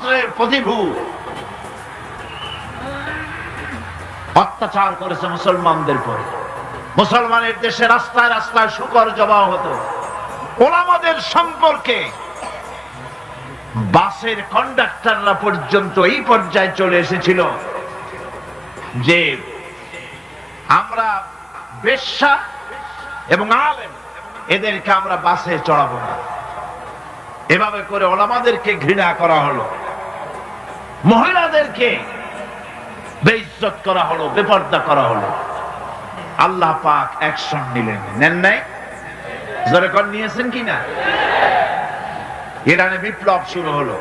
ষড়যন্ত্রের প্রতিভূ অত্যাচার করেছে মুসলমানদের পরে। মুসলমানের দেশে রাস্তায় রাস্তায় শুকর জবাও হতো। ওলামাদের সম্পর্কে বাসের কন্ডাক্টররা পর্যন্ত এই পর্যায়ে চলে এসেছিল যে আমরা বেশ্যা এবং আলেম এদেরকে আমরা বাসে চড়াবো না। এভাবে করে ওলামাদেরকে ঘৃণা করা হলো, মহিলাদেরকে বেইজ্জত করা হলো, বেপর্দা করা হলো। আল্লাহ পাক অ্যাকশন নিলেন, নেন নাই? জোরে কর, নিয়েছেন কিনা? ইরানে বিপ্লব শুরু হলো।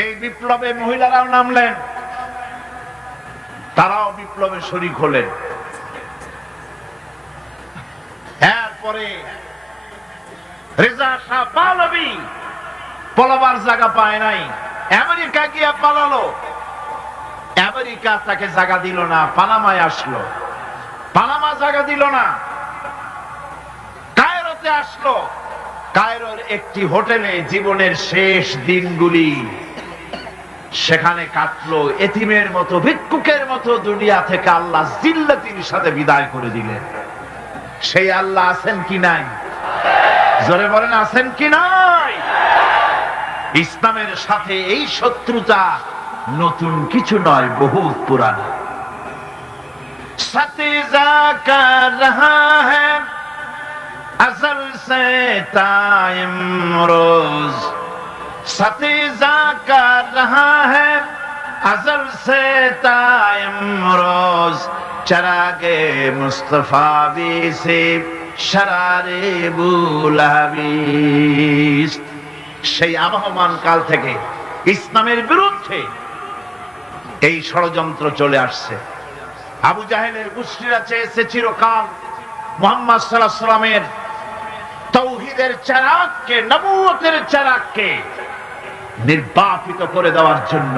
এই বিপ্লবে মহিলারাও নামলেন, তারাও বিপ্লবে শরীক হলেন। এরপরে রেজা শাহ পাহলভী পলাবার জায়গা পায় নাই, আমেরিকা গিয়া পালালো। আমেরিকা তাকে জায়গা দিল না, পানামায় আসলো, পানামা জায়গা দিল না। কায়রোতে আসলো, কায়রোর একটি হোটেলে জীবনের শেষ দিনগুলি সেখানে কাটলো। এতিমের মতো, ভিক্ষুকের মতো দুনিয়া থেকে আল্লাহ জিল্লাতির সাথে বিদায় করে দিলেন। সেই আল্লাহ আছেন কি নাই? জোরে বলেন, আছেন কি নাই? ইসলামের সাথে এই শত্রুতা নতুন কিছু নয়, বহুত পুরানা। সাথে জাকা রহা হ্যায় अज़ल से ताइम रोज, सतीजा कर रहा है अज़ल से ताइम रोज, चरागे मुस्तफा भी से शरारे बुलाविस। সেই আবহমান কাল থেকে ইসলামের বিরুদ্ধে এই ষড়যন্ত্র চলে আসছে। আবু জাহেলের গোষ্ঠীরা চেয়েছে চিরকাল মুহাম্মদ সাল্লাল্লাহু আলাইহি ওয়াসাল্লামের তাওহীদের চারাককে, নবুয়তের চারাককে নির্বাপিত করে দেওয়ার জন্য,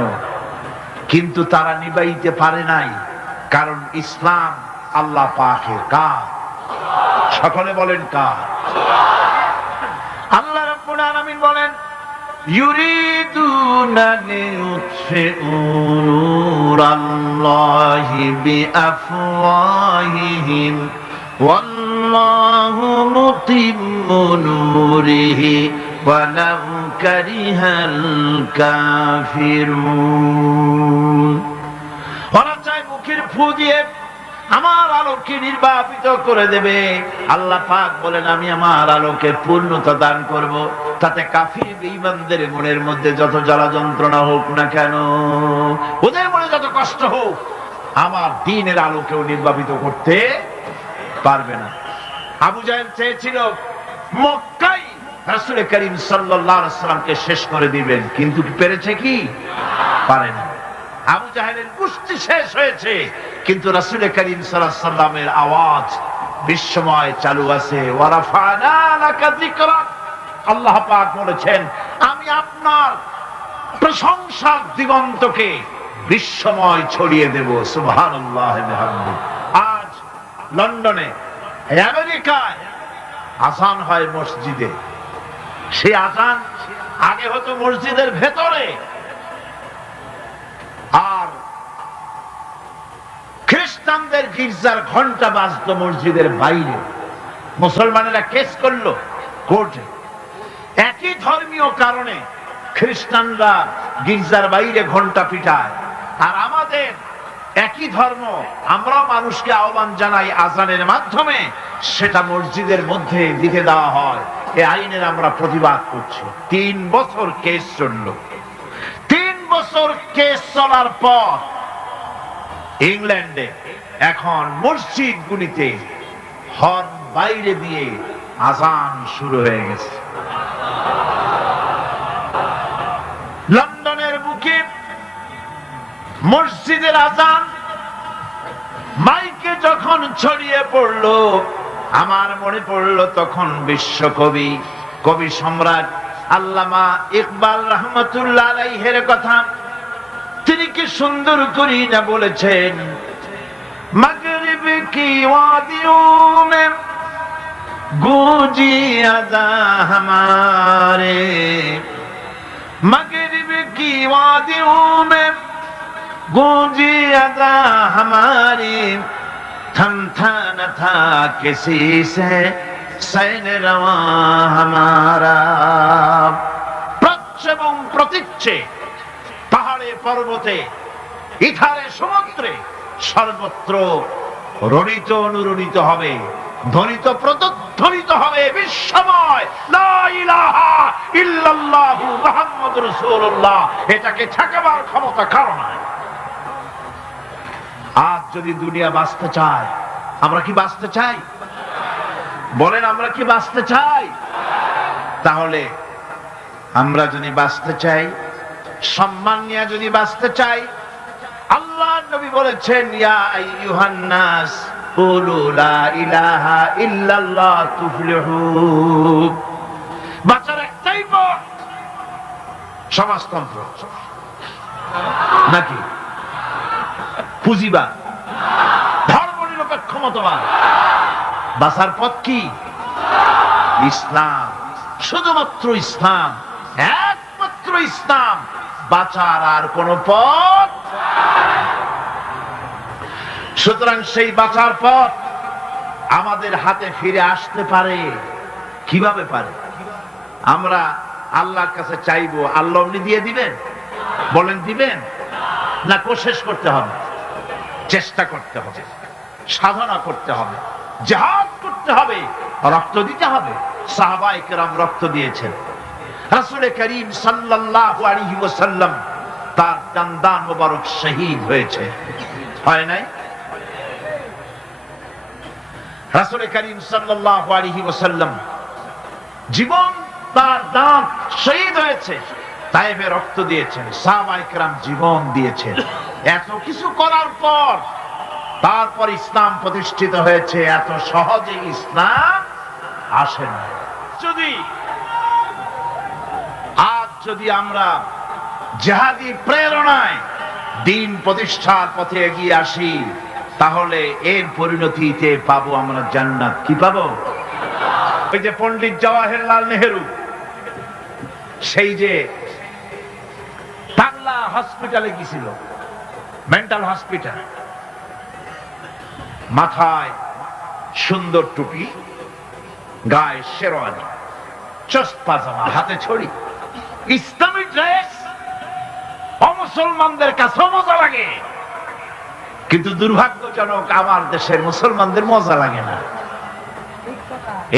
কিন্তু তারা নিবাইতে পারে নাই। কারণ ইসলাম আল্লাহ পাকের কাজ। সকলে বলেন কাজ। আল্লাহ রাব্বুল আলামিন বলেন, ইউরিদুনা লিইউতফিউ নূরাল্লাহি বিআফওয়াহিহিম ওয়াল্লাহু মুতিম্মু নূরিহি ওয়ালাউ কারিহাল কাফিরুন। ওরা চায় মুখের ফু দিয়ে আমার আলোকে নির্বাপিত করে দেবে। আল্লাহ পাক বলেন, আমি আমার আলোকে পূর্ণতা দান করব। তাতে কাফির বেঈমানদের মনের মধ্যে যত জ্বালা যন্ত্রণা হোক না কেন, ওদের মনে যত কষ্ট হোক, আমার দ্বীনের আলোকেও নির্বাপিত করতে পারবে না। আবু জাহেল চেয়েছিল মক্কায় রাসূল করিম সাল্লাল্লাহু আলাইহি ওয়াসাল্লামকে শেষ করে দিবেন, কিন্তু পেরেছে কি? পারে না। আবু জাহেলের গোষ্ঠী শেষ হয়েছে, কিন্তু রাসূল করিম সাল্লাল্লাহু আলাইহি ওয়াসাল্লামের আওয়াজ বিশ্বময় চালু আছে। ওয়া রাফা'না লাকা যিকরাক। আল্লাহ পাক বলেছেন, আমি আপনার প্রশংসার দিগন্তকে বিশ্বময় ছড়িয়ে দেব। সুবহানাল্লাহ ওয়া বিহামদিহি। আজ লন্ডনে, আমেরিকায় আযান হয় মসজিদে। সেই আযান আগে হতো মসজিদের ভেতরে, আর খ্রিস্টানদের গির্জার ঘন্টা বাজতো মসজিদের বাইরে। মুসলমানেরা কেস করলো কোর্টে, একই ধর্মীয় কারণে খ্রিস্টানরা গির্জার বাইরে ঘন্টা পিটায়, আর আমাদের একই ধর্ম, আমরাও মানুষকে আহ্বান জানাই আযানের মাধ্যমে, সেটা মসজিদের মধ্যে দিতে দেওয়া হয়। এই আইনের আমরা প্রতিবাদ করছি। 3 বছর কেস চলল। 3 বছর কেস চলার পর ইংল্যান্ডে এখন মসজিদ গুলিতে হর্ন বাইরে দিয়ে আযান শুরু হয়ে গেছে। লন্ডনের বুকে মসজিদের আযান মাইকে যখন ছড়িয়ে পড়লো, আমার মনে পড়লো তখন বিশ্বকবি, কবি সম্রাট আল্লামা ইকবাল রহমতুল্লাহ আলাইহির কথা। তিনি কি সুন্দর করে না বলেছেন, মাগরিব কি ওয়াদিयों में गूंजी अज़ां हमारे, मगर की वादियों में गूंजी अदा हमारी थम था न था किसी से सैन रवा हमारा প্রচ্ছ এবং প্রতীচ্যে পাহাড়ে পর্বতে ইথারে সমুদ্রে সর্বত্র রণিত অনুরণিত হবে ধ্বনিত প্রতিধ্বনিত হবে বিশ্বময় লা ইলাহা ইল্লাল্লাহু মুহাম্মাদুর রাসূলুল্লাহ এটাকে ঠেকাবার ক্ষমতা কারো নাই আজ যদি দুনিয়া বাঁচতে চায় আমরা কি বাঁচতে চাই বলেন আমরা কি বাঁচতে চাই তাহলে আমরা যদি বাঁচতে চাই সম্মান নিয়ে যদি বাঁচতে চাই আল্লাহর নবী বলেছেন ইয়া আইয়ুহান নাস কুলু লা ইলাহা ইল্লাল্লাহ তুফলিহু বাঁচার একটাই পথ সমাজতন্ত্র নাকি পুঁজিবাদ ধর্মনিরপেক্ষ মতবাদ বাঁচার পথ কি ইসলাম শুধুমাত্র ইসলাম একমাত্র ইসলাম বাঁচার আর কোন পথ সুতরাং সেই বাঁচার পথ আমাদের হাতে ফিরে আসতে পারে কিভাবে পারে আমরা আল্লাহর কাছে চাইবো আল্লাহ উনি দিয়ে দিবেন বলেন দিবেন না কোশিশ করতে হবে চেষ্টা করতে হবে সাধনা করতে হবে জিহাদ করতে হবে রক্ত দিতে হবে সাহাবায়ে কেরাম রক্ত দিয়েছেন রাসূল করিম সাল্লাল্লাহু আলাইহি ওয়াসাল্লাম তার দান মোবারক শহীদ হয়েছে হয় নাই রাসূল করিম সাল্লাল্লাহু আলাইহি ওয়াসাল্লাম জীবন তার দান শহীদ হয়েছে তায়েফে রক্ত দিয়েছেন সাহাবায়ে কেরাম জীবন দিয়েছেন এত কিছু করার পর তারপর ইসলাম প্রতিষ্ঠিত হয়েছে এত সহজে ইসলাম আসে না যদি আমরা জিহাদি প্রেরণায় দ্বীন প্রতিষ্ঠার পথে এগিয়ে আসি তাহলে এর পরিণতিতে পাবো আমরা জান্নাত কি পাবো ওই যে পণ্ডিত জওয়াহরলাল নেহেরু সেই যে পাগলা হসপিটালে গিয়েছিল মেন্টাল হসপিটাল মাথায় সুন্দর টুপি গায়ে শেরওয়ানি চোস্ত পাজামা হাতে ছড়ি ইসলামী ড্রেস অমুসলমানদের কাছে মজা লাগে কিন্তু দুর্ভাগ্যজনক আমার দেশের মুসলমানদের মজা লাগে না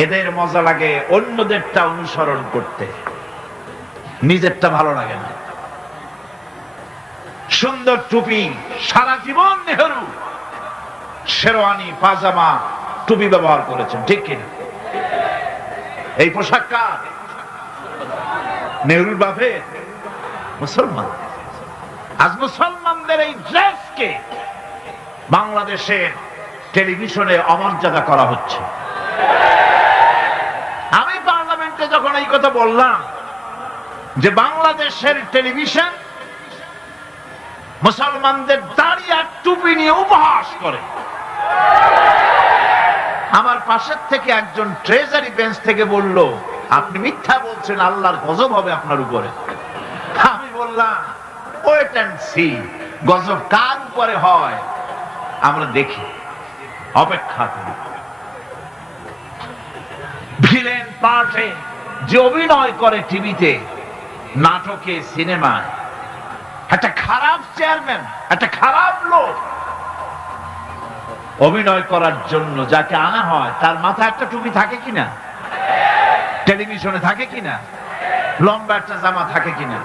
এদের মজা লাগে অন্যদেরটা অনুসরণ করতে নিজেরটা ভালো লাগে না সুন্দর টুপি সারা জীবন নেহেরু শেরওয়ানি পাজামা টুপি ব্যবহার করেছেন ঠিক কিনা এই পোশাক কার নেহরুর বাপের মুসলমান আজ মুসলমানদের এই ড্রেসকে বাংলাদেশের টেলিভিশনে অমর্যাদা করা হচ্ছে আমি পার্লামেন্টে যখন এই কথা বললাম যে বাংলাদেশের টেলিভিশন মুসলমানদের দাড়ি আর টুপি নিয়ে উপহাস করে আমার পাশের থেকে একজন ট্রেজারি বেঞ্চ থেকে বলল আপনি মিথ্যা বলছেন আল্লাহর গজব হবে আপনার উপরে আমি বললাম ওয়েট এন্ড সি গজব কার উপরে হয় আমরা দেখি অপেক্ষা করি ভিলেন পার্টে যে অভিনয় করে টিভিতে নাটকে সিনেমায় একটা খারাপ চেয়ারম্যান একটা খারাপ লোক অভিনয় করার জন্য যাকে আনা হয় তার মাথায় একটা টুপি থাকে কিনা টেলিভিশনে থাকে কিনা লম্বা একটা জামা থাকে কিনা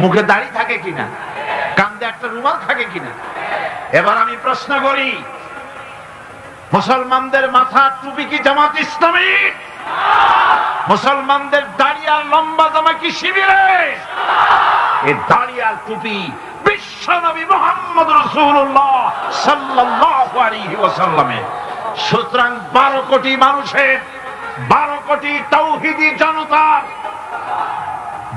মুখে দাড়ি থাকে কিনা কাঁধে একটা রুমাল থাকে কিনা এবার আমি প্রশ্ন করি মুসলমানদের মাথার টুপি কি জামাত ইসলামী মুসলমানদের দাড়ি আর লম্বা জামা কি শিবিরে এই দাড়ি আর টুপি বিশ্বনবী মুহাম্মদ রাসূলুল্লাহ সাল্লাল্লাহু আলাইহি ওয়াসাল্লামের সুতরাং 12 কোটি মানুষের 12 কোটি তাওহীদি জনতার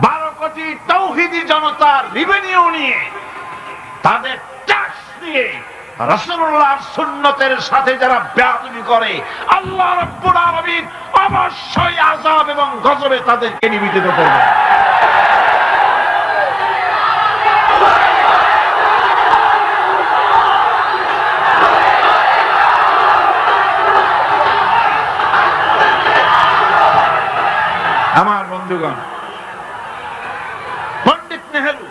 12 কোটি তাওহীদি জনতার রেভিনিউ নিয়ে তাদের ট্যাক্স নিয়ে রাসূলুল্লাহর সুন্নতের সাথে যারা বেয়াদবি করে আল্লাহ রাব্বুল আলামিন অবশ্যই আযাব এবং গজবে তাদেরকে নিবেদিত করবেন বন্ধুগণ, পণ্ডিত নেহেরু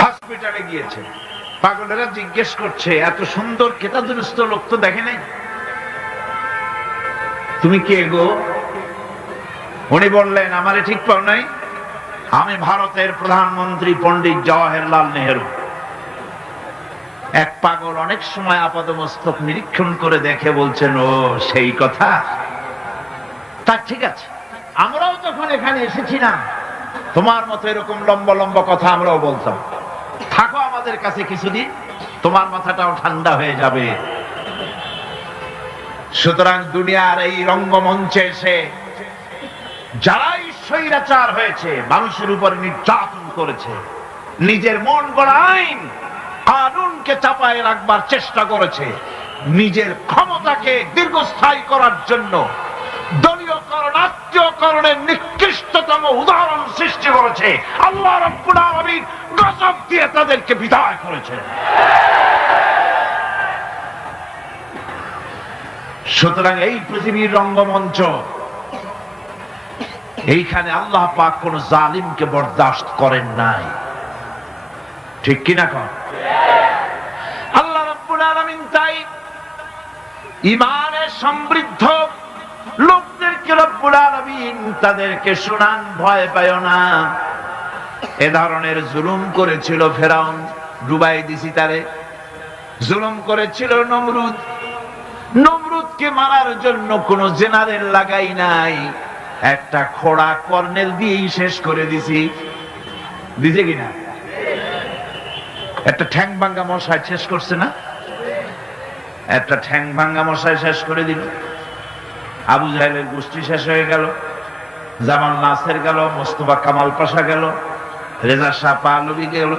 হসপিটালে গিয়েছে। পাগলেরা জিজ্ঞেস করছে, এত সুন্দর কেতাদুরস্ত লোক তো দেখে নাই, তুমি কে গো? উনি বললেন, আমারে ঠিক পাও নাই, আমি ভারতের প্রধানমন্ত্রী পণ্ডিত জওয়াহরলাল নেহেরু। এক পাগল অনেক সময় আপাদমস্তক নিরীক্ষণ করে দেখে বলছেন, ও সেই কথা, তা ঠিক আছে, আমরাও যখন এখানে এসেছিলাম তোমার মতো এরকম লম্বা লম্বা কথা আমরাও বলতাম, থাকো আমাদের কাছে কিছুদিন, তোমার মাথাটাও ঠান্ডা হয়ে যাবে। সুতরাং দুনিয়ার এই রঙ্গমঞ্চে এসে যারাই স্বৈরাচার হয়েছে, মানুষের উপর নির্যাতন করেছে, নিজের মন গড়া আইন কানুনকে চাপায় রাখবার চেষ্টা করেছে, নিজের ক্ষমতাকে দীর্ঘস্থায়ী করার জন্য দলীয়করণ আত্মীয়করণের নিকৃষ্টতম উদাহরণ সৃষ্টি করেছে, আল্লাহ রাব্বুল আলামিন গজব দিয়ে তাদেরকে বিদায় করেছে। সুতরাং এই পৃথিবীর রঙ্গমঞ্চ, এইখানে আল্লাহ পাক কোন জালিমকে বরদাস্ত করেন নাই, ঠিক কিনা কন? আল্লাহ রাব্বুল আলামিন তাই ঈমানে সমৃদ্ধ লোকদেরকে রব্বুল আলামিন তাদেরকে শুনান, ভয় পায় না। এ ধরনের জুলুম করেছিল ফেরাউন, ডুবাই দিছি তারে। জুলুম করেছিল নমরুদ, নমরুদকে মারার জন্য কোন জেনারেল লাগাই নাই, একটা খোড়া কর্নেল দিয়েই শেষ করে দিছি। দিছে কিনা? একটা ঠ্যাং ভাঙ্গা মশাই শেষ করছে না? একটা ঠ্যাং ভাঙ্গা মশাই শেষ করে দিল। আবু জাহেলের গোষ্ঠী শেষ হয়ে গেল, জামাল নাসের গেল, মোস্তফা কামাল পাশা গেল, রেজা শাহ পাহলভী গেল।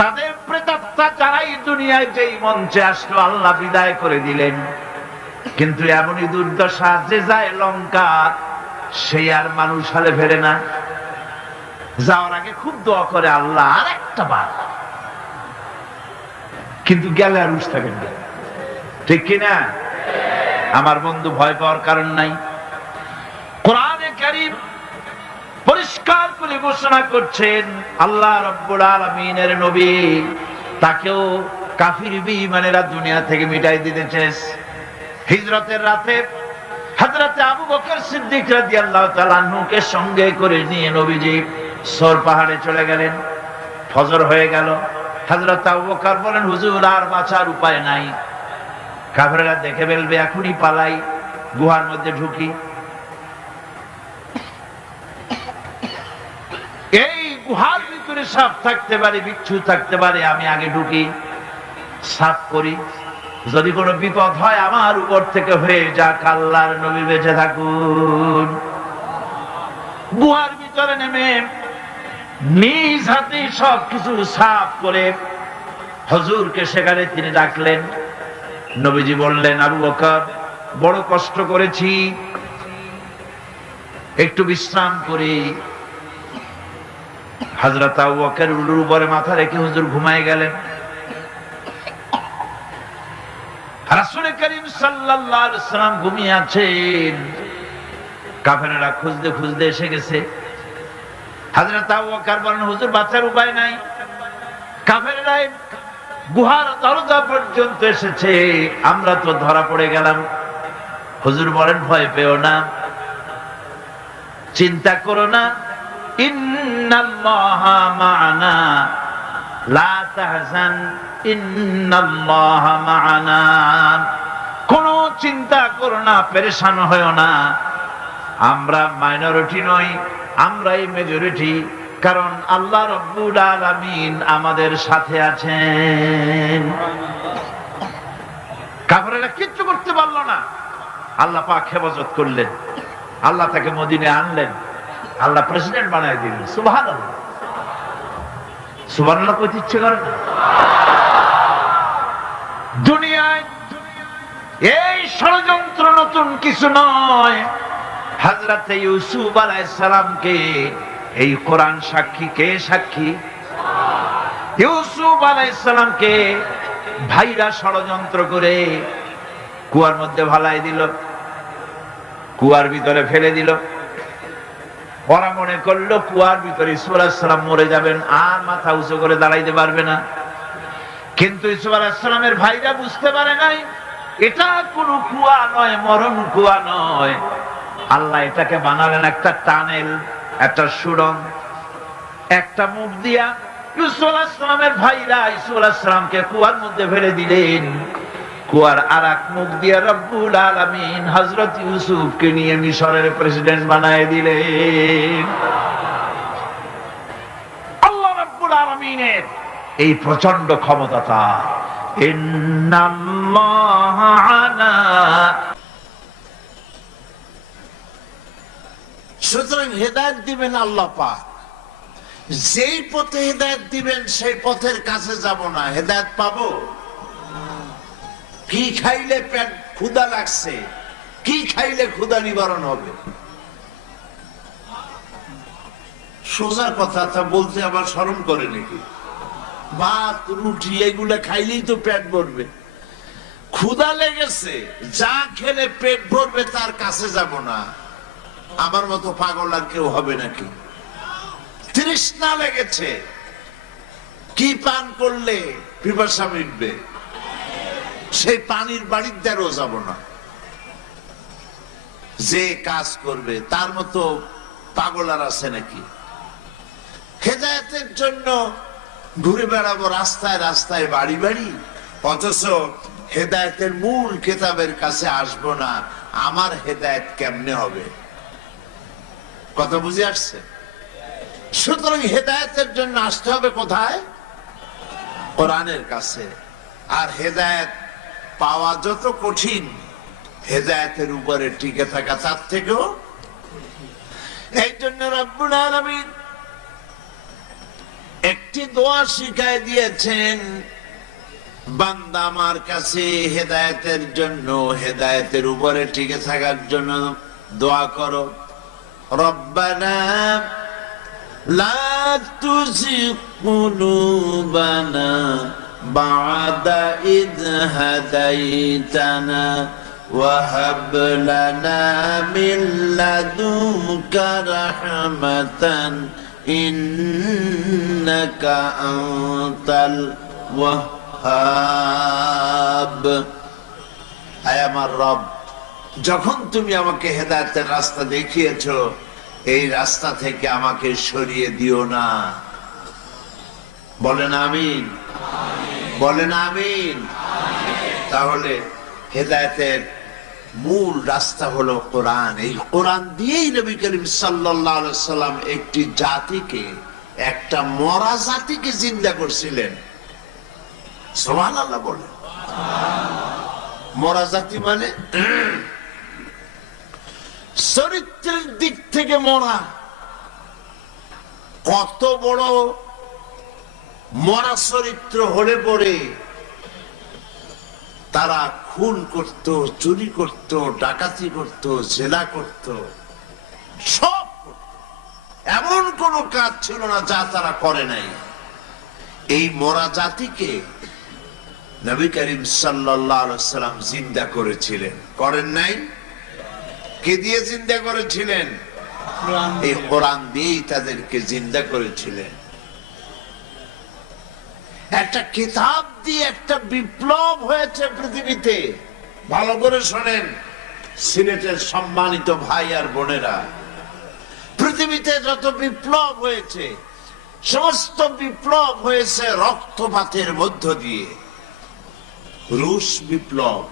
তাদের প্রেতাত্মা যারাই দুনিয়ায় যেই মঞ্চে আসলো আল্লাহ বিদায় করে দিলেন। কিন্তু এমনই দুর্দশা, যে যায় লঙ্কা সেই আর মানুষ হালে ফেরে না। যাওয়ার আগে খুব দোয়া করে, আল্লাহ আর একটা বার, কিন্তু গেলে আর উস থাকে না, ঠিক কিনা? আমার বন্ধু, ভয় পাওয়ার কারণ নাই। কোরআনে কারীম পরিষ্কার করে ঘোষণা করছেন, আল্লাহ রাব্বুল আলামিনের নবী তাকেও কাফির বেঈমানেরা দুনিয়া থেকে মিটাই দিতে চেয়েছে। হিজরতের রাতে হযরত আবু বকর সিদ্দিক রাদিয়াল্লাহু তাআলা আনহুকে সঙ্গে করে নিয়ে নবীজি সর পাহাড়ে চলে গেলেন। ফজর হয়ে গেল। হযরত আবু বকর বলেন, হুজুর আর বাঁচার উপায় নাই, কাফেররা দেখে ফেলবে, এখনই পালাই, গুহার মধ্যে ঢুকি। এই গুহার ভিতরে সাপ থাকতে পারে, বিচ্ছু থাকতে পারে, আমি আগে ঢুকি, সাফ করি, যদি কোনো বিপদ হয় আমার উপর থেকে হয়ে যাক, আল্লাহর নবী বেঁচে থাকুন। গুহার ভিতরে নেমে নিজ হাতে সবকিছু সাফ করে হুজুরকে সেখানে তিনি ডাকলেন। নবীজি বললেন, আবু বকর, বড় কষ্ট করেছি, একটু বিশ্রাম করি। হযরত আবু বকর উলুর উপরে মাথা রেখে হুজুর ঘুমায় গেলেন। রাসূল করিম সাল্লাল্লাহু আলাইহি ওয়াসাল্লাম ঘুমিয়ে আছেন। কাফেররা খুঁজতে খুঁজতে এসে গেছে। হযরত আবু বকর বলেন, হুজুর বাঁচার উপায় নাই। কাফেররা গুহার দরজা পর্যন্ত এসেছে, আমরা তো ধরা পড়ে গেলাম। হুজুর বলেন, ভয় পেও না, চিন্তা করো না, ইন্নাল্লাহা মা'ানা, লা তাহজান, ইন্নাল্লাহা মা'ানা। কোনো চিন্তা করো না, পেরেশান হয়ো না, আমরা মাইনরিটি নই, আমরাই মেজরিটি, কারণ আল্লাহ রাব্বুল আলামিন আমাদের সাথে আছেন। কাফেররা কিচ্ছু করতে পারল না, আল্লাহ পাক হেফাজত করলেন, আল্লাহ তাকে মদিনায় আনলেন, আল্লাহ প্রেসিডেন্ট বানায় দিলেন। সুবহানাল্লাহ, সুবহানাল্লাহ কইতে ইচ্ছে করে না? দুনিয়ায় এই ষড়যন্ত্র নতুন কিছু নয়। হযরত ইউসুফ আলাইহিস সালামকে এই কোরআন সাক্ষী, কে সাক্ষী? ইউসুফ আলাইহিস সালামকে ভাইরা ষড়যন্ত্র করে কুয়ার মধ্যে ভালাই দিল। কুয়ার ভিতরে ফেলে দিল। ওরা মনে করলো কুয়ার ভিতরে ইউসুফ আলাইহিস সালাম মরে যাবেন, আর মাথা উঁচু করে দাঁড়াইতে পারবে না। কিন্তু ইউসুফ আলাইহিস সালামের ভাইরা বুঝতে পারে নাই এটা কোনো কুয়া নয়, মরণ কুয়া নয়। আল্লাহ এটাকে বানালেন একটা টানেল, একটা সুড়ঙ্গ, একটা মুখ দিয়া ইউসুফ আলাইহিস সালামের ভাইরা ইউসুফ আলাইহিস সালামকে কুয়ার মধ্যে ফেলে দিলেন। কুয়ার আরেক মুখ দিয়া রব্বুল আলামিন হযরত ইউসুফকে নিয়ে মিশরের প্রেসিডেন্ট বানায় দিলেন। আল্লাহ রব্বুল আলামিনের এই প্রচন্ড ক্ষমতা তার। ইন্নাল্লাহা আলা, সুতরাং হেদায়েত দিবেন আল্লাহ পাক। যেই পথে হেদায়েত দিবেন সেই পথের কাছে যাব না, হেদায়েত পাবো? কি খাইলে পেট ক্ষুধা লাগছে, কি খাইলে ক্ষুধা নিবারণ হবে? সোজা কথা, তা বলতে আবার শরম করে নাকি? ভাত রুটি এগুলা খাইলেই তো পেট ভরবে। ক্ষুধা লেগেছে, যা খেলে পেট ভরবে তার কাছে যাব না। আমার মতো পাগল আর কেউ হবে নাকি? তৃষ্ণা লেগেছে, কি পান করলে পিপাসা মিটবে, সেই পানির বাড়ির দ্বারও যাব না। যে কাজ করবে তার মতো পাগল আর আছে নাকি? হেদায়েতের জন্য ঘুরে বেড়াবো রাস্তায় রাস্তায়, বাড়ি বাড়ি, অথচ হেদায়েতের মূল কিতাবের কাছে আসবো না। আমার হেদায়েত কেমনে হবে? কথা বুঝে আসছে? সুতরাং হেদায়েতের জন্য আসতে হবে কোথায়? কোরআনের কাছে। আর হেদায়েত পাওয়া যত কঠিন, হেদায়েতের উপরে টিকে থাকা তার থেকেও। এই জন্য রব্বুল আলামিন একটি দোয়া শিখায় দিয়েছেন, বান্দা আমার কাছে হেদায়েতের জন্য, হেদায়েতের উপরে টিকে থাকার জন্য দোয়া করো। রব্বানা লা তুযিগ কুলুবানা বা'দা ইয হাদাইতানা ওয়া হাব লানা মিন লাদুনকা রাহমাতান ইন্নাকা আনতাল ওয়াহ্হাব। আয় আমার রব, যখন তুমি আমাকে হেদায়েতের রাস্তা দেখিয়েছো, এই রাস্তা থেকে আমাকে সরিয়ে দিও না। বলেন আমিন, বলেন আমিন। তাহলে হেদায়েতের মূল রাস্তা হলো কোরআন। এই কোরআন দিয়েই নবী করিম সাল্লাল্লাহু আলাইহি সাল্লাম একটি জাতিকে, একটা মরা জাতিকে জিন্দা করছিলেন। সুবহানাল্লাহ বলেন। মরা জাতি মানে চরিত্রের দিক থেকে মরা। কত বড় মরা চরিত্র হলে পরে তারা খুন করত, চুরি করত, ডাকাতি করত, জেলা করত, সব করত। এমন কোন কাজ ছিল না যা তারা করে নাই। এই মরা জাতিকে নবী করিম সাল্লাল্লাহু আলাইহি সাল্লাম জিন্দা করেছিলেন, করেন নাই? কে দিয়ে জিন্দা করেছিলেন? এই কোরআন দিয়েই তাদেরকে জিন্দা করেছিলেন। একটা কিতাব দিয়ে একটা বিপ্লব হয়েছে পৃথিবীতে। ভালো করে শোনেন সিলেটের সম্মানিত ভাই আর বোনেরা, পৃথিবীতে যত বিপ্লব হয়েছে, সমস্ত বিপ্লব হয়েছে রক্তপাতের মধ্য দিয়ে। রুশ বিপ্লব,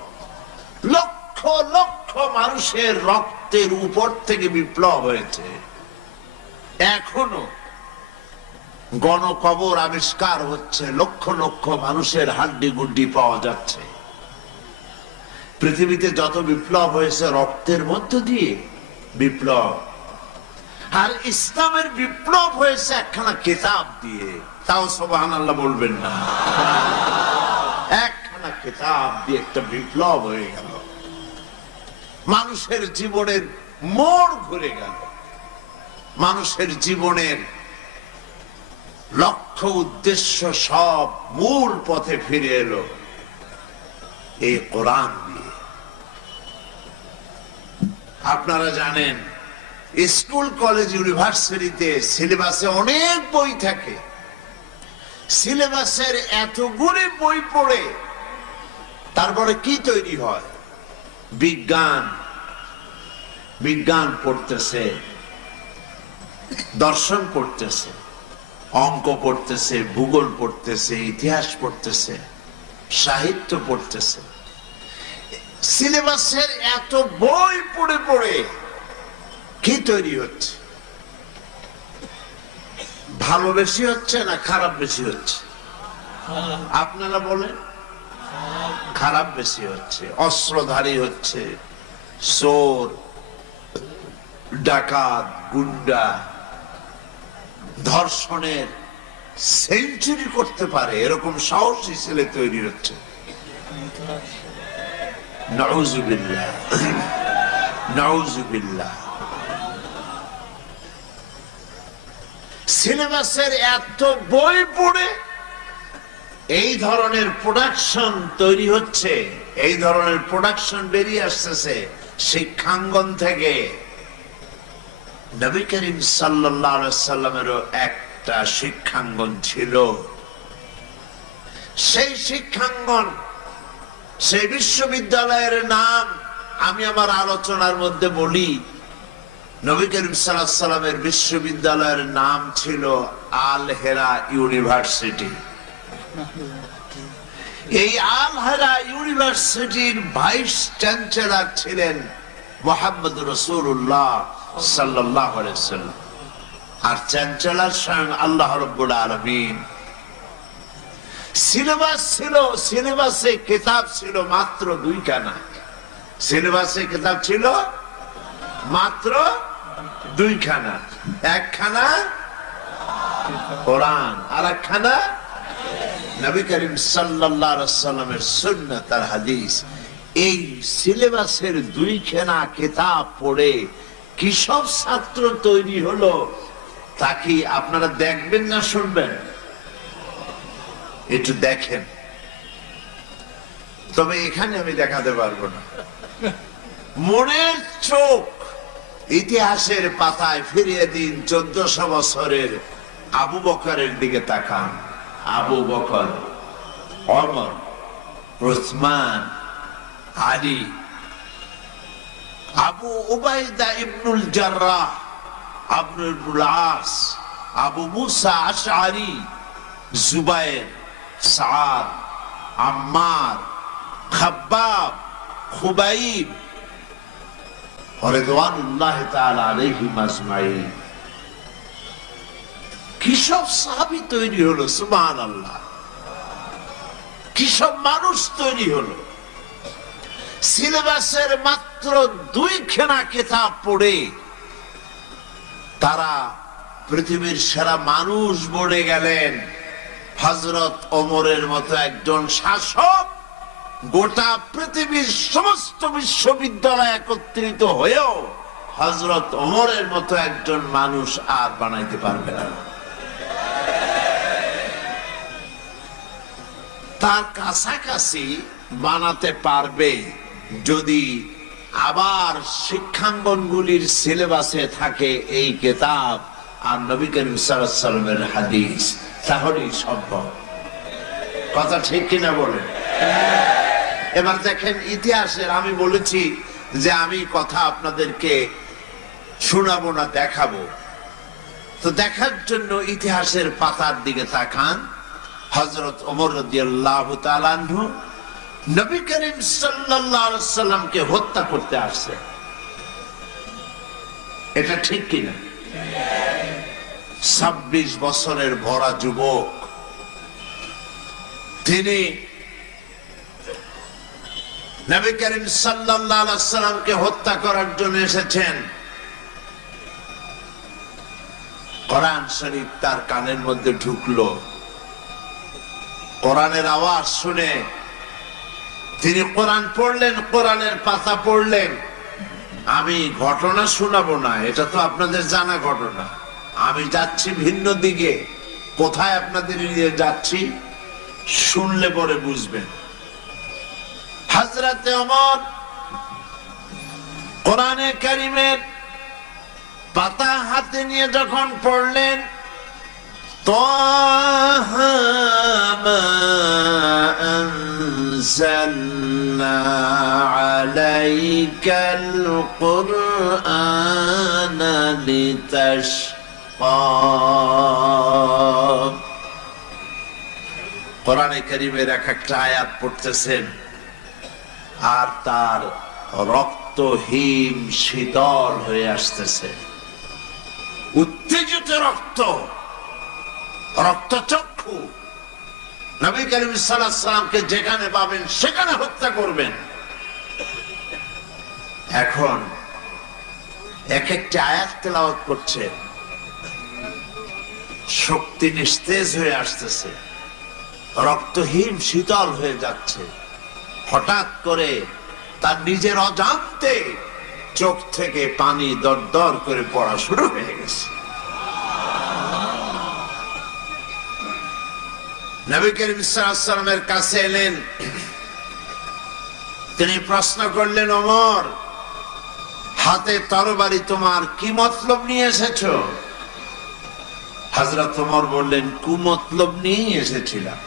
লক্ষ লক্ষ মানুষের রক্তের উপর থেকে বিপ্লব হয়েছে। এখনো গণকবর আবিষ্কার হচ্ছে, লক্ষ লক্ষ মানুষের হাড্ডি গুড্ডি পাওয়া যাচ্ছে। পৃথিবীতে যত বিপ্লব হয়েছে রক্তের মধ্য দিয়ে বিপ্লব। আর ইসলামের বিপ্লব হয়েছে একখানা কিতাব দিয়ে। তাও সুবহানাল্লাহ বলবেন না? একখানা কিতাব দিয়ে একটা বিপ্লব হয়ে গেল। মানুষের জীবনের মোড় ঘুরে গেল, মানুষের জীবনের লক্ষ্য উদ্দেশ্য সব মূল পথে ফিরে এলো এই কোরআন দিয়ে। আপনারা জানেন স্কুল কলেজ ইউনিভার্সিটিতে সিলেবাসে অনেক বই থাকে। সিলেবাসের এতগুলি বই পড়ে তারপরে কি তৈরি হয়? বিজ্ঞান, বিজ্ঞান পড়তেছে, দর্শন পড়তেছে, অঙ্ক পড়তেছে, ভূগোল পড়তেছে, ইতিহাস পড়তেছে, সাহিত্য পড়তেছে। সিলেবাসের এত বই পড়ে পড়ে কি তৈরি হচ্ছে? ভালো বেশি হচ্ছে না খারাপ বেশি হচ্ছে? আপনারা বলেন। খারাপ বেশি হচ্ছে। অস্ত্রধারী হচ্ছে, চোর, ডাকাত, গুন্ডা, ধর্ষণের সেঞ্চুরি করতে পারে এরকম সাহসী ছেলে তৈরি হচ্ছে। নাউজুবিল্লাহ, নাউজুবিল্লাহ। সিলেবাসের এত বই পড়ে এই ধরনের প্রোডাকশন তৈরি হচ্ছে, এই ধরনের প্রোডাকশন বেরিয়ে আসতেছে শিক্ষাঙ্গন থেকে। নবী করিম সাল্লাল্লাহু আলাইহি সাল্লামেরও একটা শিক্ষাঙ্গন ছিল। সেই শিক্ষাঙ্গন, সেই বিশ্ববিদ্যালয়ের নাম আমি আমার আলোচনার মধ্যে বলি। নবী করিম সাল্লাল্লাহু আলাইহি সাল্লামের বিশ্ববিদ্যালয়ের নাম ছিল আল হেরা ইউনিভার্সিটি। এই আল হেরা ইউনিভার্সিটির ভাইস চ্যান্সেলর ছিলেন মুহাম্মদ রাসূলুল্লাহ সাল্লাল্লাহু আলাইহি ওয়াসাল্লাম, আর চ্যান্সেলর স্বয়ং আল্লাহ রাব্বুল আলামিন। সিলেবাস ছিল, সিলেবাসে কিতাব ছিল মাত্র 2 খানা। সিলেবাসে কিতাব ছিল মাত্র 2 খানা। একখানা কোরআন আর একখানা নবী করিম সাল্লাল্লাহু আলাইহি ওয়াসাল্লামের সুন্নাত আর হাদিস। এই সিলেবাসের 2 খানা কিতাব পড়ে কি সব ছাত্র তৈরি হলো তা কি আপনারা দেখবেন না শুনবেন? একটু দেখেন। তবে এখানে আমি দেখাতে পারবো না। মনের চোখ ইতিহাসের পাতায় ফিরিয়ে দিন 1400 বছরের আবু বকরের দিকে তাকান। আবু বকর, ওমর, উসমান, আলী, আবু উবাইদা ইবনুল জাররাহ, আবু ইবনুল আস, আবু মুসা আশআরী, জুবায়ের, সাদ, আম্মার, খাব্বাব, খুবাইব রাদিয়াল্লাহু তাআলা আলাইহিম আজমাইন। কি সব সাহাবী তৈরি হলো, সুবহানাল্লাহ। কি সব মানুষ তৈরি হলো সিলেবাসের মাত্র 2 খানা কিতাব পড়ে। তারা পৃথিবীর সেরা মানুষ বনে গেলেন। হযরত ওমরের মতো একজন শাসক গোটা পৃথিবীর সমস্ত বিশ্ববিদ্যালয় একত্রিত হয়েও হযরত ওমরের মতো একজন মানুষ আর বানাইতে পারবে না। তার কাছাকাছি বানাতে পারবে যদি আবার শিক্ষাঙ্গনগুলির সিলেবাসে থাকে এই কিতাব আর নবী করিম সাল্লাল্লাহু আলাইহি ওয়াসাল্লামের হাদিস, তাহলেই সম্ভব। কথা ঠিক কিনা বলেন? এবার দেখেন ইতিহাসের, আমি বলেছি যে আমি কথা আপনাদেরকে শোনাবো না, দেখাবো। তো দেখার জন্য ইতিহাসের পাতার দিকে তাকান। হযরত ওমর রাদিয়াল্লাহু তাআলা আনহু নবী করিম সাল্লাল্লাহু আলাইহি ওয়াসাল্লামকে হত্যা করতে আসছে। এটা ঠিক কিনা? 26 বছরের ভরা যুবক তিনি নবী করিম সাল্লাল্লাহু আলাইহি ওয়াসাল্লামকে হত্যা করার জন্য এসেছেন। কোরআন শরীফ তার কানের মধ্যে ঢুকলো। কোরআনের আওয়াজ শুনে তিনি কোরআন পড়লেন, কোরআনের পাতা পড়লেন। আমি ঘটনা শোনাবো না, এটা তো আপনাদের জানা ঘটনা। আমি যাচ্ছি ভিন্ন দিকে। কোথায় আপনাদের নিয়ে যাচ্ছি শুনলে পরে বুঝবেন। হযরতে ওমর কোরআনে কারিমের পাতা হাতে নিয়ে যখন পড়লেন, তাহা মা আনজালনা আলাইকাল কুরআনা লিতাশকা। কোরআনে কারিমের এক একটা আয়াত পড়তেছেন আর তার রক্তহীন শীতল হয়ে আসতেছে, উত্তেজিত রক্ত, রক্তচক্ষু। নবী করিম সাল্লাল্লাহু আলাইহি ওয়াসাল্লামকে যেখানে পাবেন সেখানে হত্যা করবেন। এখন এক একটা আয়াত তেলাওয়াত করছে, শক্তি নিস্তেজ হয়ে আসতেছে, রক্তহীন শীতল হয়ে যাচ্ছে। হঠাৎ করে তার নিজের অজান্তে চোখ থেকে পানি দরদর করে পড়া শুরু হয়ে গেছে। নবী করিম সাল্লাল্লাহু আলাইহি ওয়াসাল্লামের কাছে এলেন, তিনি প্রশ্ন করলেন, ওমর, হাতে তরবারি তোমার কি মতলব নিয়ে এসেছো? হযরত ওমর বললেন, কুমতলব নিয়ে এসেছিলাম।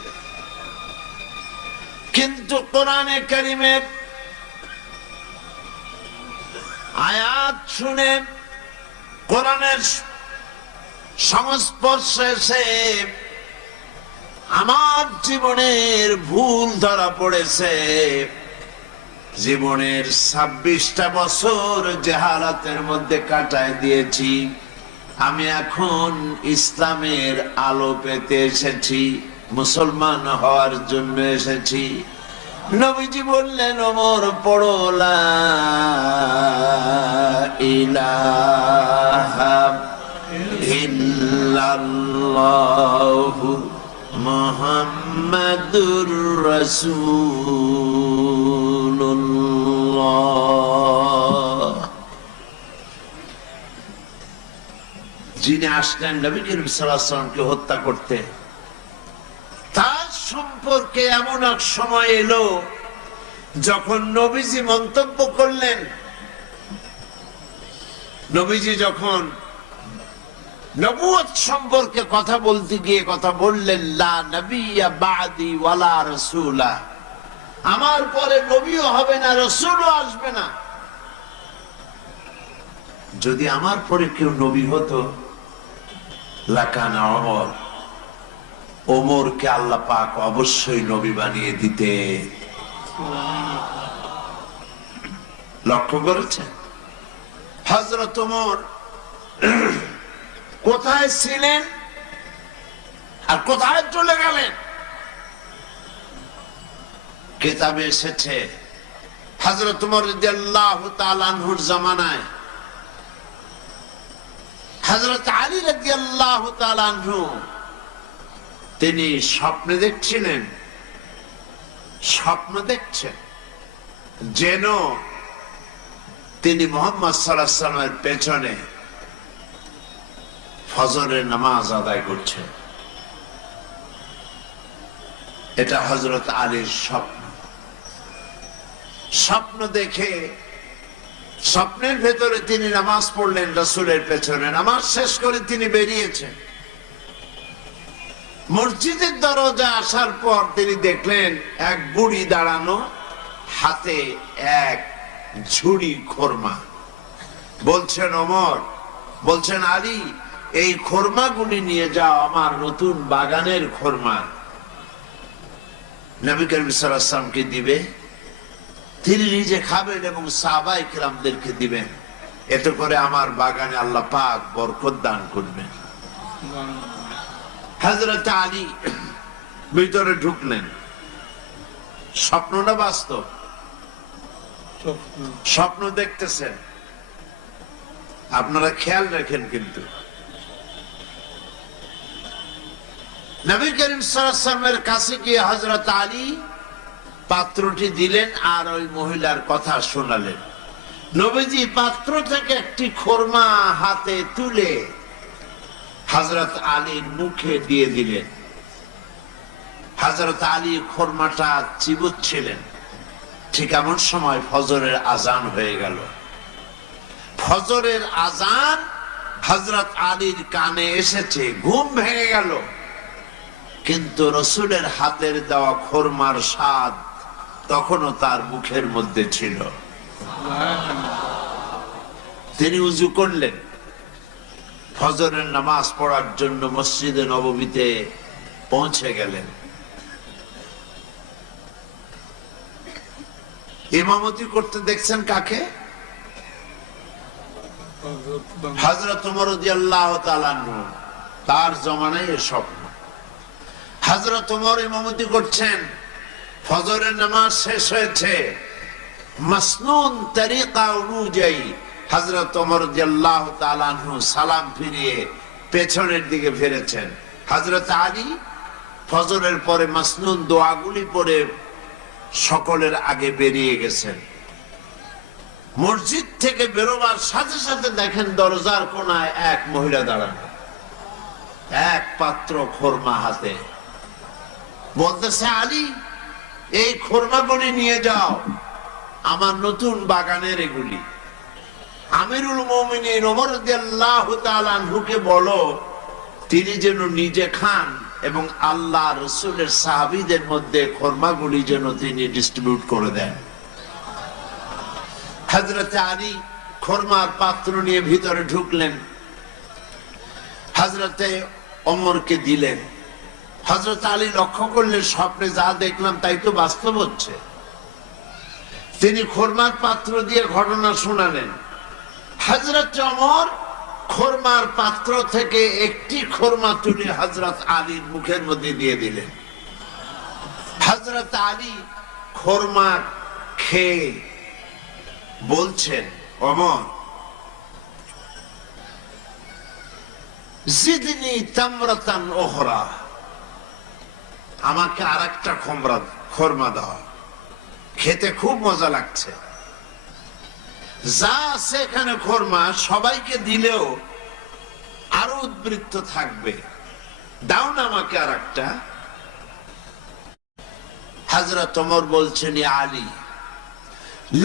কিন্তু কোরআনে কারিমের আয়াত শুনে, কোরআনের সংস্পর্শে এসে আমার জীবনের ভুল ধরা পড়েছে। জীবনের 26টা বছর জাহালাতের মধ্যে কাটায় দিয়েছি, আমি এখন ইসলামের আলো পেতে এসেছি, মুসলমান হওয়ার জন্য এসেছি। নবীজি বললেন, ওমর, পড়ো লা ইলাহা ইল্লাল্লাহু মুহাম্মাদুর রাসূলুল্লাহ। যিনি আসলেন নবী করিম সাল্লাল্লাহু আলাইহি ওয়াসাল্লামকে হত্যা করতে, তার সম্পর্কে এমন এক সময় এলো যখন নবীজি মন্তব্য করলেন। নবীজি যখন নবুয়ত সম্পর্কে কথা বলতে গিয়ে কথা বললেন, লা নবিয়্যা বা'দি ওয়ালা রাসূলা, আমার পরে নবীও হবে না, রাসূলও আসবে না। যদি আমার পরে কেউ নবী হতো, লাকানা ওমর, ওমরকে আল্লাহ পাক অবশ্যই নবী বানিয়ে দিতে। লক্ষ্য করেছেন হযরত ওমর কোথায় ছিলেন আর কোথায় চলে গেলেন? কিতাবে এসেছে হযরত ওমর রাদিয়াল্লাহু তাআলা আনহুর জামানায় হযরত আলী রাদিয়াল্লাহু তাআলা আনহু তিনি স্বপ্নে দেখছিলেন, স্বপ্ন দেখছেন যেন তিনি মুহাম্মদ সাল্লাল্লাহু আলাইহি ওয়াসাল্লামের পেছনে ফজরের নামাজ আদায় করছেন। এটা হযরত আলীর স্বপ্ন। স্বপ্ন দেখে স্বপ্নের ভেতরে তিনি নামাজ পড়লেন রাসূলের পেছনে। নামাজ শেষ করে তিনি বেরিয়েছেন। মসজিদের দরজা আসার পর তিনি দেখলেন এক বুড়ি দাঁড়ানো, হাতে এক ঝুড়ি খোরমা। বলছেন ওমর, বলছেন আলী, এই খোরমাগুলি নিয়ে যাও, আমার নতুন বাগানের খোরমা। নবী করিম সাল্লাল্লাহু আলাইহি ওয়াসাল্লামকে দিবে, তিনি নিজে খাবেন এবং সাহাবায়ে কিরামদেরকে দিবেন। এতে করে আমার বাগানে আল্লাহ পাক বরকত দান করবেন। হযরত আলী ভিতরে ঢুকলেন। স্বপ্নটা বাস্তব, স্বপ্ন দেখতেছেন, আপনারা খেয়াল রাখেন। কিন্তু নবী করিম সাল্লাল্লাহু আলাইহি ওয়াসাল্লামের কাছে গিয়ে হযরত আলী পাত্রটি দিলেন আর ওই মহিলার কথা শোনালেন। নবীজি পাত্র থেকে একটি খোরমা হাতে তুলে হযরত আলীর মুখে দিয়ে দিলেন। হযরত আলী খোরমাটা চিবুচ্ছিলেন। ঠিক এমন সময় ফজরের আজান হয়ে গেল। ফজরের আজান হযরত আলীর কানে এসেছে, ঘুম ভেঙে গেল, কিন্তু রসুলের হাতের দেওয়া খোরমার স্বাদ তখনও তার মুখের মধ্যে ছিল। তিনি উজু করলেন, ফজরের নামাজ পড়ার জন্য মসজিদে নববীতে পৌঁছে গেলেন। ইমামতি করতে দেখছেন কাকে? হযরত ওমর রাদিয়াল্লাহু তাআলা আনহু। তার জমানায় এসব। হযরত ওমর ইমামতি করছেন, ফজরের নামাজ শেষ হয়েছে, মাসনুন তরিকা অনুযায়ী হযরত ওমর রাদিয়াল্লাহু তাআলা আনহু সালাম ফিরিয়ে পেছনের দিকে ফিরেছেন। হযরত আলী ফজরের পরে মাসনুন দোয়াগুলি পড়ে সকলের আগে বেরিয়ে গেছেন। মসজিদ থেকে বেরোবার সাথে সাথে দেখেন দরজার কোনায় এক মহিলা দাঁড়ানো, এক পাত্র খোরমা হাতে। বলতেছে, আলী, এই খোরমাগুলি নিয়ে যাও, আমার নতুন বাগানের এগুলি। আমিরুল মুমিনিন ওমর রাদিয়াল্লাহু তাআলা আনহুকে বলো তিনি যেন নিজে খান এবং আল্লাহ রসুলের সাহাবীদের মধ্যে খোরমাগুলি যেন তিনি ডিস্ট্রিবিউট করে দেন। হযরত আলী খোরমার পাত্র নিয়ে ভিতরে ঢুকলেন, হযরতে ওমরকে দিলেন। হযরত আলী লক্ষ্য করলেন, স্বপ্নে যা দেখলাম তাই তো বাস্তব হচ্ছে। তিনি খোরমার পাত্র দিয়ে ঘটনা শোনালেন। হযরত ওমর খোরমার পাত্র থেকে একটি খোরমা তুলে হযরত আলীর মুখের মধ্যে দিয়ে দিলেন। হযরত আলী খোরমা খেয়ে বলছেন, ওমর, জিদনি তামরাতান উখরা, আমাকে আরেকটা খোরমা দাও, খেতে খুব মজা লাগছে। যা আছে এখানে খোরমা সবাইকে দিলেও আরো উদ্বৃত্ত থাকবে, দাও না আমাকে আরেকটা। হযরত ওমর বলছেন, ইয়া আলী,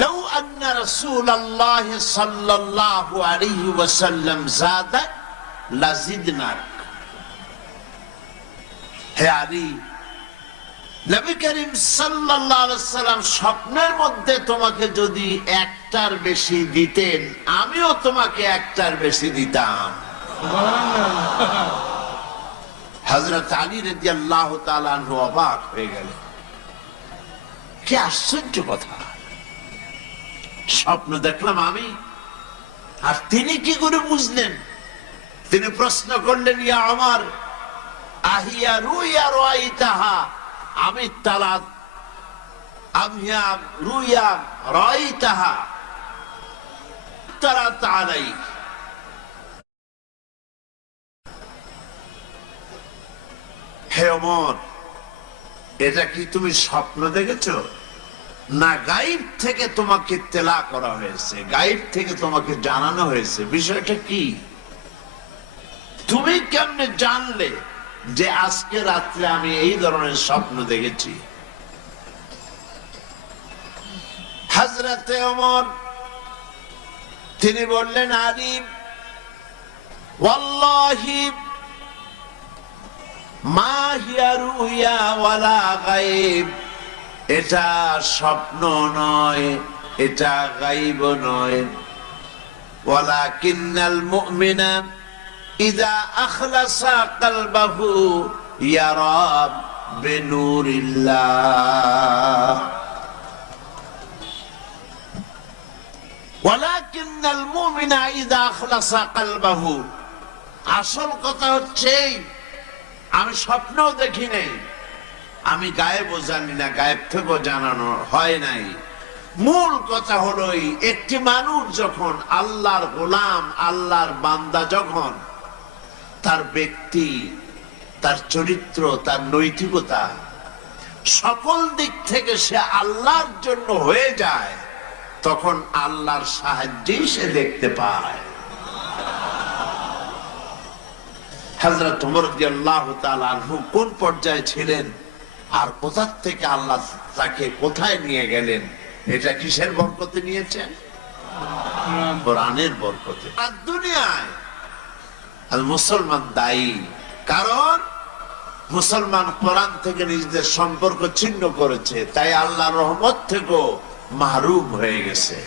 লাউ আন্না রাসূলুল্লাহ সাল্লাল্লাহু আলাইহি ওয়াসাল্লাম যাদা লাজিদনাক। হে আলী, নবী করিম সাল্লাল্লাহু আলাইহি ওয়াসাল্লাম স্বপ্নের মধ্যে তোমাকে যদি একটার বেশি দিতেন, আমিও তোমাকে একটার বেশি দিতাম। হযরত আলী রাদিয়াল্লাহু তাআলা আনহু অবাক হয়ে গেলেন। কি আশ্চর্য কথা, স্বপ্ন দেখলাম আমি, আর তিনি কি করে বুঝলেন? তিনি প্রশ্ন করলেন, ইয়া ওমর, আহিয়া রুইয়া রাইতাহা আমি তালাত আমিয়া রুইয়া রাইতাহা তারাত আলাই। হে ওমর, এটা কি তুমি স্বপ্ন দেখেছো, না গায়েব থেকে তোমাকে তেলা করা হয়েছে, গায়েব থেকে তোমাকে জানানো হয়েছে? বিষয়টা কি? তুমি কেমনে জানলে যে আজকে রাত্রে আমি এই ধরনের স্বপ্ন দেখেছি? হযরতে ওমর তিনি বললেন, আলী, ওয়াল্লাহি মা হিয়া রুইয়া ওয়ালা গায়েব, এটা স্বপ্ন নয়, এটা গায়েব নয়। ওয়ালাকিন্নাল মুমিনা ইযা আখলাসা কলবাহু ইয়ারা বিনুরিল্লাহ। ওয়ালাকিন্নাল মুমিনা ইযা আখলাসা কলবাহু, আসল কথা হচ্ছে আমি স্বপ্নও দেখি নাই, আমি গায়েবও জানি না, গায়েব থেকেও জানানো হয় নাই। মূল কথা হলো একটি মানুষ যখন আল্লাহর গোলাম, আল্লাহর বান্দা, যখন তার ব্যক্তি, তার চরিত্র, তার নৈতিকতা সকল দিক থেকে সে আল্লাহর জন্য হয়ে যায়, তখন আল্লাহর সাহায্যেই সে দেখতে পায়। হযরত ওমর রাদিয়াল্লাহু তাআলা আনহু কোন পর্যায়ে ছিলেন আর কোথা থেকে আল্লাহ তাকে কোথায় নিয়ে গেলেন, এটা কিসের বরকতে নিয়েছেন? কোরআনের বরকতে। আর দুনিয়ায় আর মুসলমান দায়ী, কারণ মুসলমান কোরআন থেকে নিজেদের সম্পর্ক ছিন্ন করেছে, তাই আল্লাহর রহমত থেকেও মাহরুম হয়ে গেছে।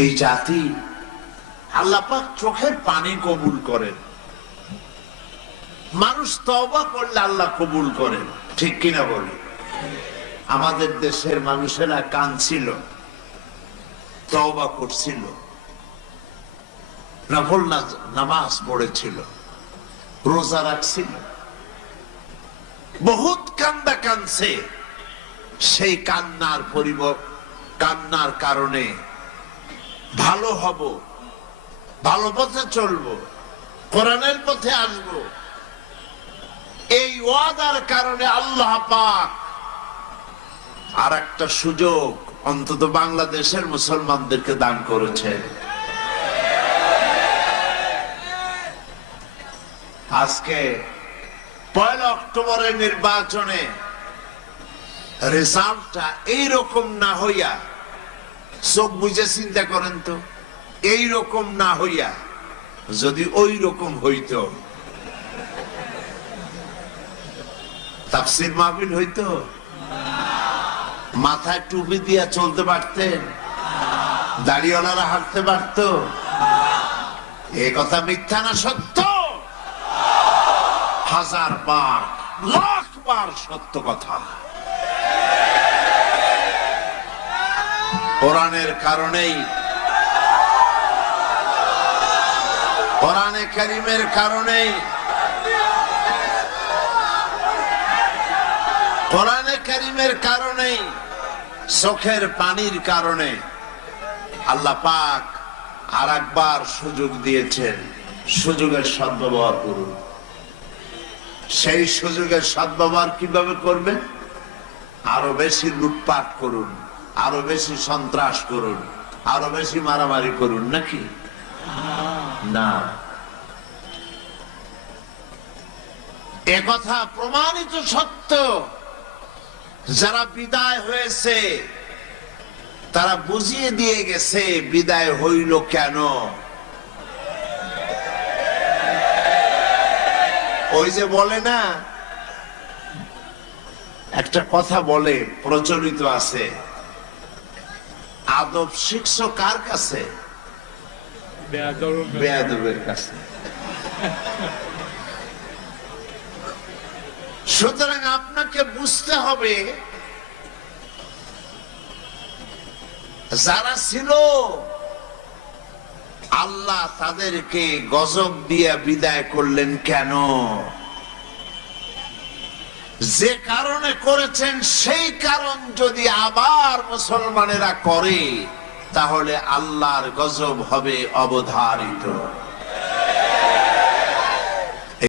এই জাতি আল্লাহ পাক চোখের পানি কবুল করেন, মানুষ তওবা করলে আল্লাহ কবুল করেন, ঠিক কিনা বলি? আমাদের দেশের মানুষেরা কাঁদছিল, তওবা করছিল, নফল নামাজ পড়েছিল, রোজা রাখছিল, বহুত কান্দা কাঁদছে। সেই কান্নার কারণে ভালো হব, ভালো পথে চলবো, কোরআনের পথে আসবো, এই ওয়াদার কারণে আল্লাহ পাক আর একটা সুযোগ অন্তত বাংলাদেশের মুসলমানদেরকে দান করেছে। আজকে 1 অক্টোবরের নির্বাচনে রেজাল্টটা এইরকম না হইয়া, চোখ বুঝে চিন্তা করেন তো, এইরকম না হইয়া যদি ওই রকম হইতো, তাফসীর মাহফিল হইতো, মাথায় টুপি দিয়া চলতে পারতেন, দাড়িওয়ালারা হাঁটতে পারতো? এ কথা মিথ্যা না সত্য? 1000 বার, লাখ বার সত্য কথা। কোরআনের কারণেই, কোরআনে কারীমের কারণেই, কোরআনে কারীমের কারণেই, চোখের পানির কারণে আল্লাহ পাক আর একবার সুযোগ দিয়েছেন। সুযোগের সদ্ব্যবহার করুন। সেই সুযোগের সদ্ব্যবহার কিভাবে করবেন? আরো বেশি লুটপাট করুন, আরো বেশি সন্ত্রাস করুন, আরো বেশি মারামারি করুন, নাকি না? একথা প্রমাণিত সত্য। যারা বিদায় হয়েছে তারা বুঝিয়ে দিয়ে গেছে বিদায় হইল কেন। ওই যে বলে না, একটা কথা বলে, প্রচলিত আছে, আদব শিখছো কার কাছে? বেয়াদবের কাছে। সুতরাং আপনাকে বুঝতে হবে, যারা ছিল আল্লাহ তাদেরকে গজব দিয়ে বিদায় করলেন কেন? যে কারণে করেছেন সেই কারণ যদি আবার মুসলমানেরা করে, তাহলে আল্লাহর গজব হবে অবধারিত।